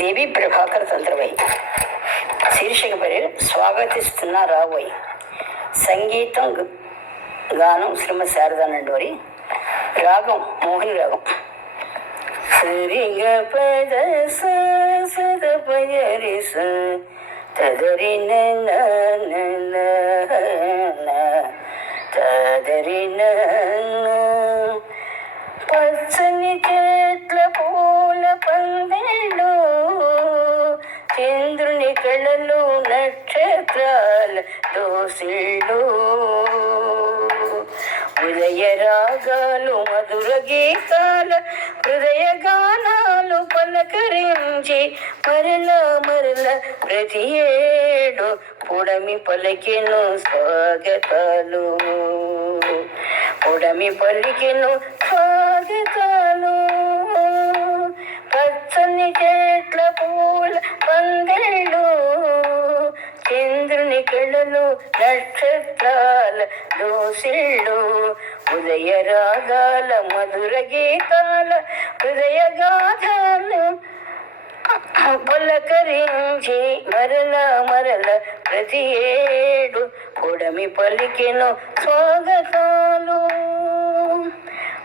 దేవి ప్రభాకర్ తంత్రవై శీర్షిక పేరు స్వాగతిస్తున్న రాబోయ్. సంగీతం గానం శ్రీమతి శారదా నండోరి. రాగం మోహిని రాగం. సరిగ పద సద పయరి తదరి తదరి పచ్చని చెట్ల పూల పందిళ్ళు, చంద్రుని కళలు నక్షత్రాల దోసిళ్ళు, ఉదయ రాగాలు మధుర గీతాల హృదయ గానాలు పలకరించి మరల మరల ప్రతి ఏడు పుడమి పలికెను స్వాగతాలు, పుడమి పలికెను స్వాగతాలు. పచ్చని చెట్ల పూల పందిళ్ళు, చంద్రుని కళలు నక్షత్రాల దోసిళ్ళు, ఉదయ రాగాల మధుర గీతాల హృదయ గాథాలు పలకరించి మరల మరల ప్రతి ఏడు పుడమి పలికెను స్వాగతాలు.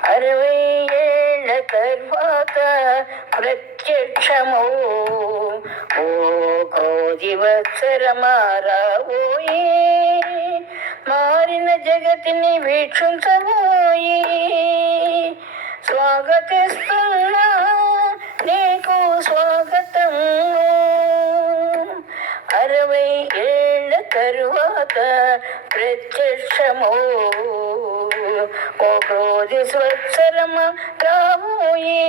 60 ఏళ్ల తర్వాత ప్రత్యక్షమో ఓ కోది వత్సరమారావోయి, మారిన జగతిని వీక్షించబోయి, స్వాగతిస్తున్నా నీకు స్వాగతం. 60 ఏళ్ల తరువాత ప్రత్యక్షమో ఓ క్రోధి స్వత్సరమ రాబోయి,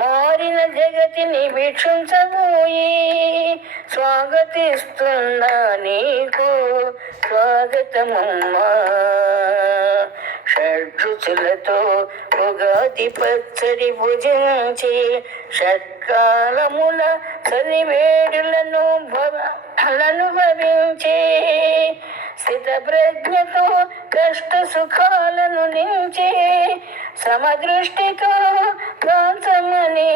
మారిన జగతిని వీక్షించబోయి, స్వాగతిస్తున్నా నీకు స్వాగతమమ్మా. షడ్రుచులతో ఉగాది పచ్చడి భుజించి, షట్కాలముల చలివేడులను అనుభవించి, స్థిత ప్రజ్ఞతో కష్ట సుఖాలను నించి, సమదృష్టితో కాంచమని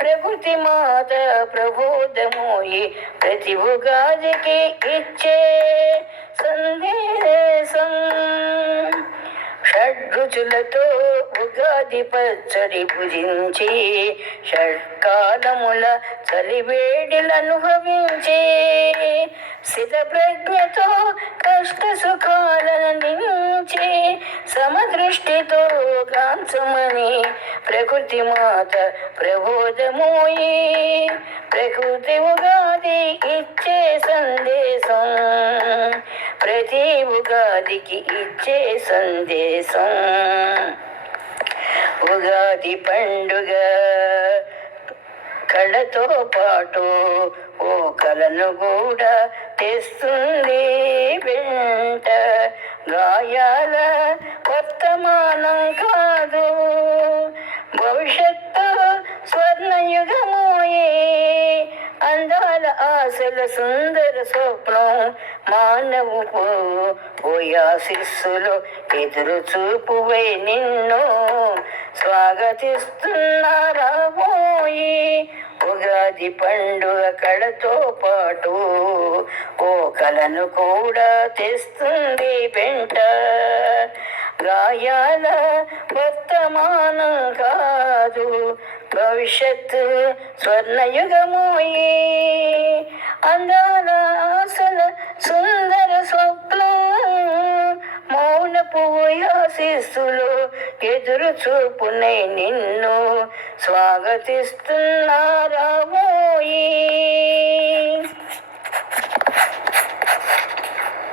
ప్రకృతి మాత ప్రబోధమోయి ప్రతి ఉగాదికి ఇచ్చే సందేశం. షడ్రుచులతో ఉగాది పచ్చడి భుజించి, షట్కాలముల చలివేడిలనుభవించి, స్థిత ప్రజ్ఞతో కష్ట సుఖాలను నించి, సమదృష్టితో కాంచమని ప్రకృతి మాత ప్రబోధమోయి ప్రకృతి ఉగాది ఇచ్చే సందేశం, ప్రతి ఉగాదికి ఇచ్చే సందేశం. ఉగాది పండుగ కళతో పాటు ఓ కలను కూడా తెస్తుంది వెంట, గాయాల వర్తమానం కాదు భవిష్యత్తు స్వర్ణయుగమోయే, అందాల ఆశల సుందర స్వప్నం మానవుకు ఓయాశిస్సులో ఎదురు చూపువై నిన్ను స్వాగతిస్తున్నారాబోయి. ఉగాది పండుగ కళతో పాటు ఓ కలను కూడా తెస్తుంది వెంట, గాయాల వర్తమానం కాదు భవిష్యత్తు స్వర్ణయుగమోయి, అందాల ఆశల సుందర స్వప్నం మౌనపు ఆశీస్సులు ఎదురు చూపునై నిన్ను స్వాగతిస్తున్నారాబోయి.